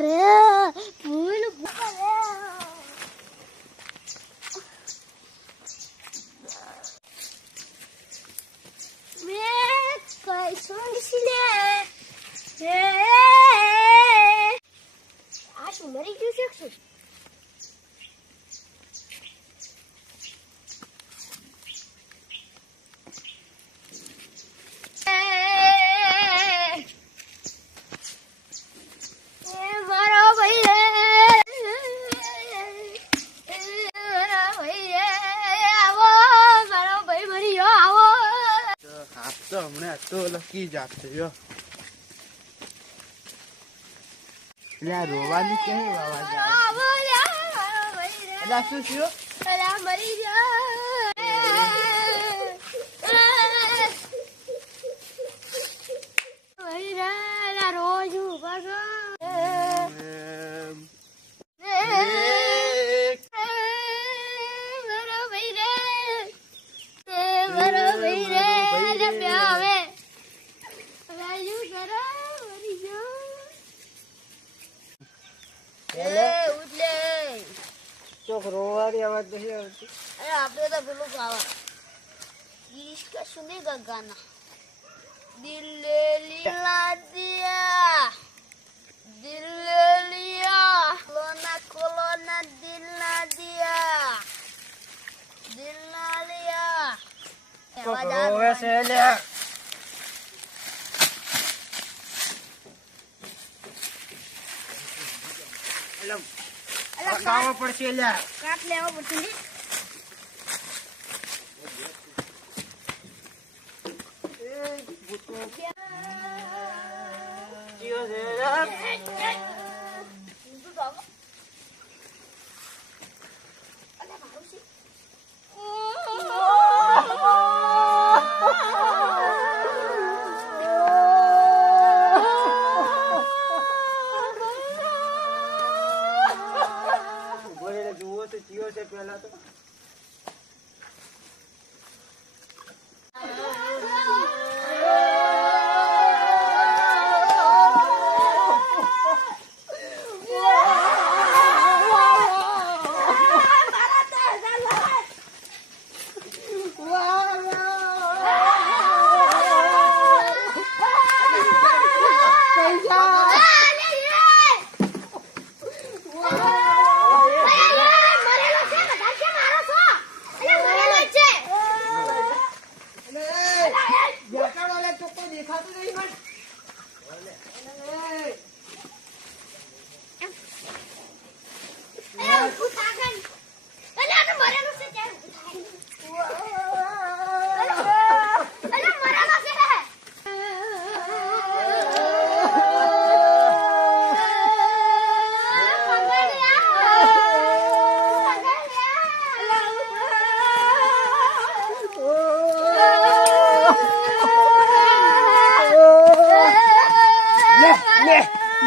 રે ફૂલ કરે મે કઈ સોંગસીને હે આ શું મરી ગયું છે શું તો લકી જાતે જો લ્યા રોવાની કે વાવા શું થયો અલા મરી જા રોજ રોવાની અવાજ નહીં આવતી અરે આપણે તો પેલું ગાવા इसका सुनेगा गाना दिल ले लिया कोलोना दिल ना दिया रोवे से ले કાવા પડશે લ્યા કાટ લેવો પડશે પેલા તો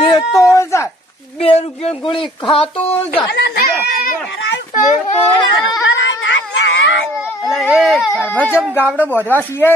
લેતો જા 2 રૂપિયા ગોળી ખાતો જા અલે એ ભજમ ગાવડો બોધવા છીએ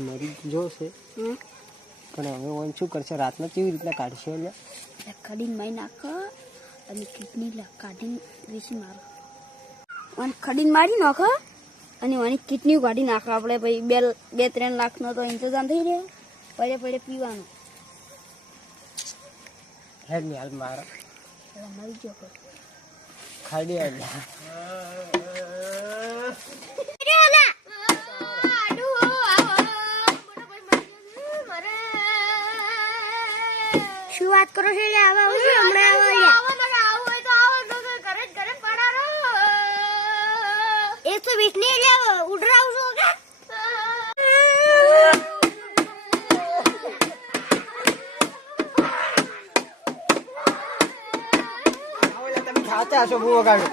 અમારી જો છે પણ હવે ઓન શું કરશે રાતના કેવી રીતના કાઢશે એટલે કાઢીને મારી નાખ અને કિડની કાઢીને વેચી મારો અને ખડીને મારી નાખ અને એની કિડની કાઢી નાખો આપણે ભાઈ 2-3 લાખનો તો ઇંતજામ થઈ રહ્યો પડે પીવાનો હેડ ની હાલ મારો મરી ગયો ખાડી આવ્યા વાત કરો છો એટલે આવા આવશે હમણાં આવો આવો હોય તો આવો ઘરે ઘરે પડારો 120 ની એટલે ઉડરાવશો કે ખાતા છો બહુ વગાડો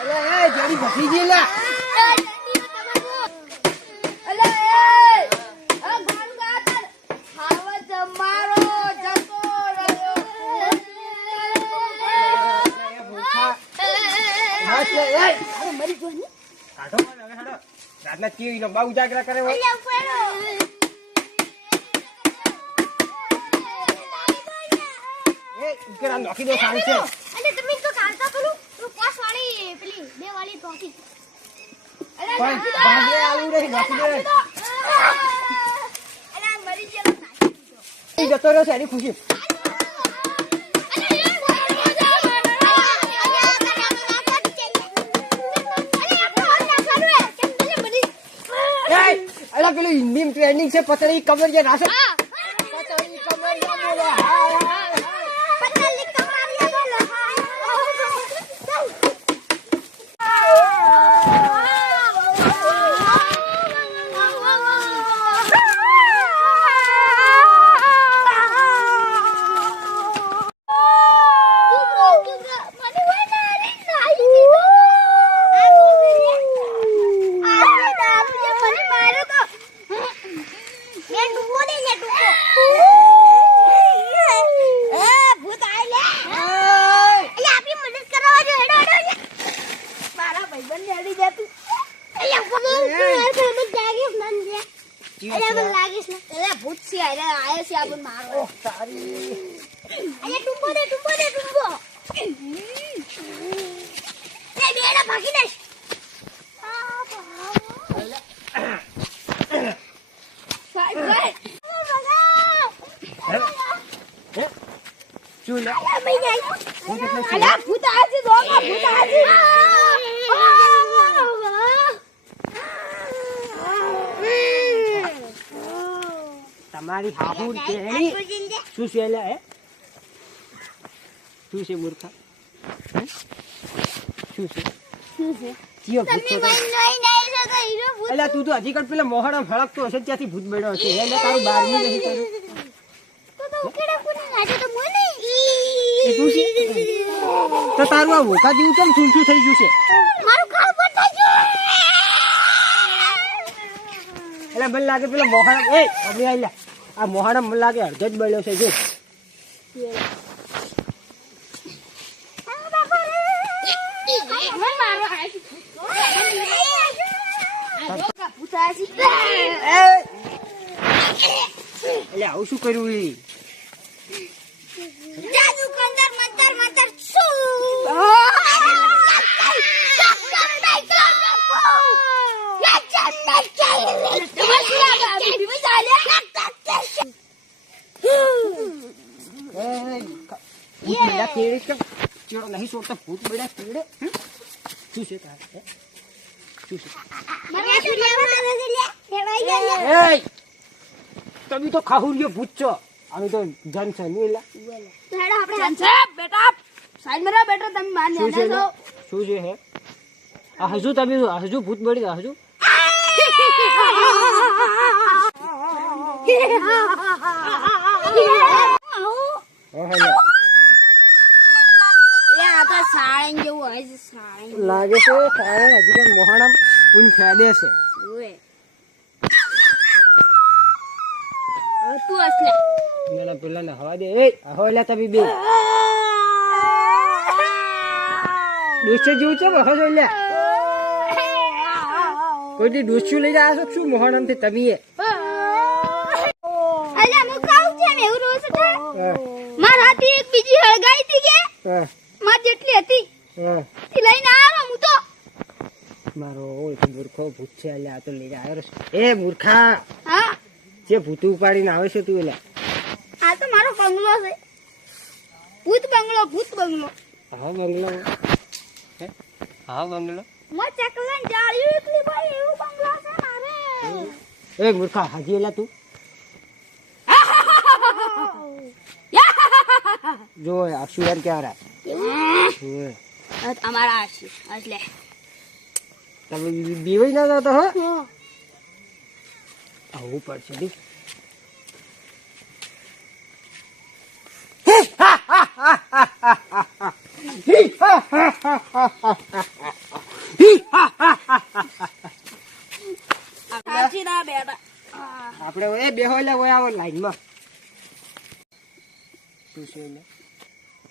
અરે એ જેડી ભસી ગઈ લા રાતના કેવી લંબા ઉજાગરા કરે હોય ઉકેરા નોખી દો સારી છે અને તમે તો કાલતા પેલું પોસ વાળી પેલી 2 વાળી ટોકી પણ ભાગે આલુ રે નોખી દે અલા મરી ગયો એ જતો રહ્યો છે એની ખુશી અલા પેલું હિન્દી ટ્રેનિંગ છે પતળી કમર જે નાશે પતળી કમર ના બોલે તમારી હાહુર કેણી શું છે લે શું છે મૂર્ખા શું છે ચિયો ભૂત અલ્યા તું તો હજી કણ પેલા મોહડા ફળકતો હશે ત્યાંથી ભૂત બેડો હશે એટલે તારું 12મી નહીં કર્યું એ તું છે તો તારું આ ભૂખા જેવું કેમ સૂંચું થઈ ગયું છે એટલે મને લાગે પેલા મોહાડા હવે આલ્યા આ મોહાડા મને લાગે અડધો જ બળ્યો છે જો એટલે આવું શું કર્યું ઈ નહીં છોડતા ભૂત બેડા કેડે શું છે તારે શું છે તમે તો ખાહુરિયો ભૂત છો અમે તો જન છે નહીં બેટા સાઈડ માં બેટા તમે માન શું છે હે આ હજુ તમે હજુ ભૂત બળી હજુ લાગે છે હજી મોહાણા ઊન ખેદે છે પેલા ને હવા દે હવા તમે બે ડોસે જેવું છે હો લ્યા કોઈ ડોસ્યું લઈ જાય છો શું મોહાણા થી તમે મારાથી એક બીજી હળગાઈ હતી કે માં જેટલી હતી ઈ લઈને આવ્યો હું તો મારો મૂર્ખો ભૂત છે એટલે આ તો લઈને આવ્યો એ મૂર્ખા હા જે ભૂત ઉપાડીને આવે છે તું એટલે આ તો મારો બંગલો છે ભૂત બંગલો હા બંગલો હા બંગલો માં ચકલન જાળ્યું એકલી ભાઈ એવું બંગલો છે મારે એ મૂર્ખા હાજી એલા તું જો આક્ષુ યાર ક્યાં રા ઓય અમારા આ છે એટલે તમે બીવાઈ ના જાતો હો આવું પડશે દી સાચી ના બેટા આપણે એ બેહો લે ઓય આવો લાઈનમાં શું છે લે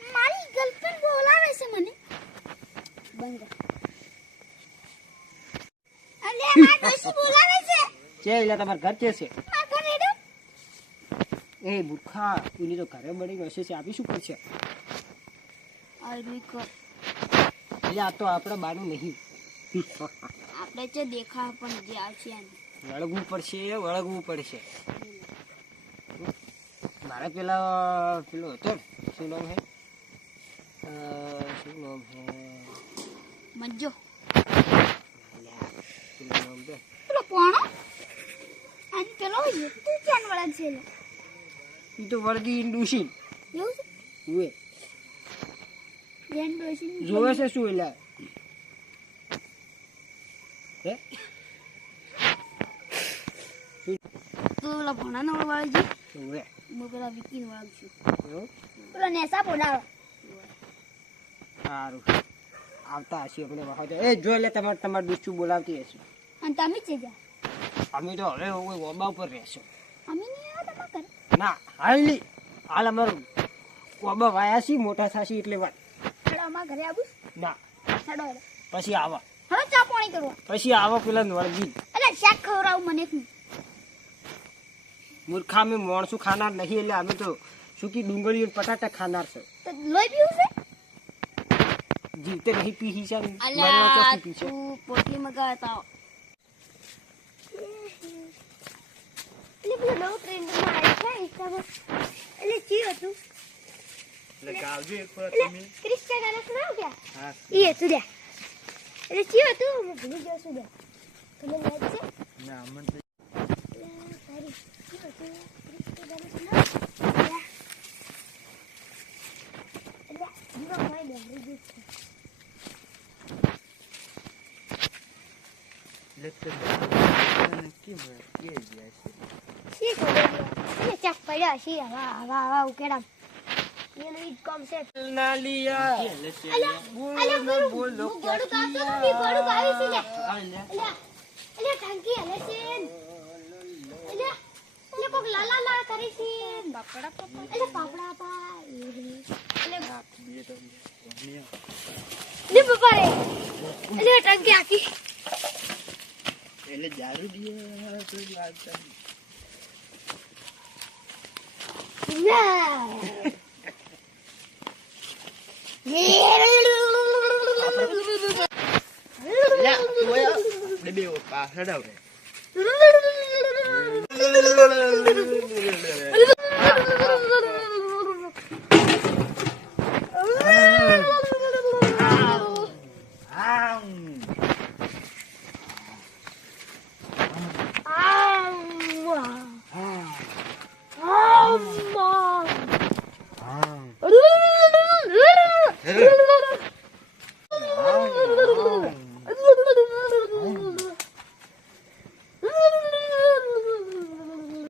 મારી ગર્લફ્રેન્ડ બોલાવે છે મને બંધ અલે માર ડોશી બોલાવે છે છે એટલે તમાર ઘર છે માર ઘર હેડો એ મૂર્ખા એની તો ઘરે બની હશે છે આપી શું કરશે આ રીક એટલે આ તો આપણા બાનું નહીં આપણે જે દેખા પણ જે આવશે આને વળગવું પડશે મારે પેલો હતો ને, શું નામ હે મજો પેલું નામ દે પેલો પોણો અને પેલો તું ક્યાં વળા છે લે? ઈ તો વળગી ડૂસી એવું છે ઉએ જેન ડોશી જોવે છે શું એટલે હે તો પેલા ભણાનો વાળી છે ઉએ હું પેલા વિકીને વાળું છું એવું પેલો નેસા બોલાવે સારું આવતા હશે આપણે વખત એ જો લે તમારે ડૂચું બોલાવતી હશે અને તમે છે જા અમે તો હવે ઓબા ઉપર રહેશું અમે નહીં આવ્યા તમારા ઘરે ના હાલી હાલ અમારું ઓબા વાયા છી મોટા થાશી એટલે વાત હેડો અમારા ઘરે આવું ના હેડો હેડો પછી આવા હવે ચા પાણી કરવા પછી આવા પેલા વળગી એટલે શાક ખવડાવું મને એક મૂર્ખા અમે માણસું ખાનાર નહીં એટલે અમે તો સૂકી ડુંગળી અને બટાટા ખાનાર છે તો લોહી પીવું છે જીવતે નહીં પી છે અલ્યા તું પોટલી મગાવતા એટલે પેલો નવો ટ્રેન્ડમાં આવ્યો છે ઇન્સ્ટામાં એટલે ચી હતું એટલે ક્રિશ્ચન ગાના સુનાવ ગયા ઈ હતું લ્યા એટલે ચી હતું હું ભૂલી ગયો છું લ્યા તમને યાદ છે ના અમન તો સારી ચી હતું ક્રિશ્ચન ગાના સુનાવ લ્યા એટલે જીવા મોય બેહરી ગઈ છે શી ખબર એટલે ચાક પડ્યા શી હવા ઉકેડા એનું ઈ જ કામ છે ના લિયા અલ્યા બોલો બોલો ગોડું ગાતો તો બી ગોડું ગાવી છે લે અલ્યા ટાંકી હલે છે અલ્યા કોક લાલા લા કરી છે પાપડા પાપા અલ્યા પાપડા પા અલ્યા લે બાપા રે અલ્યા ટાંકી આખી એટલે જારું દિયા તો લાગતા ના બે પાછળ આવે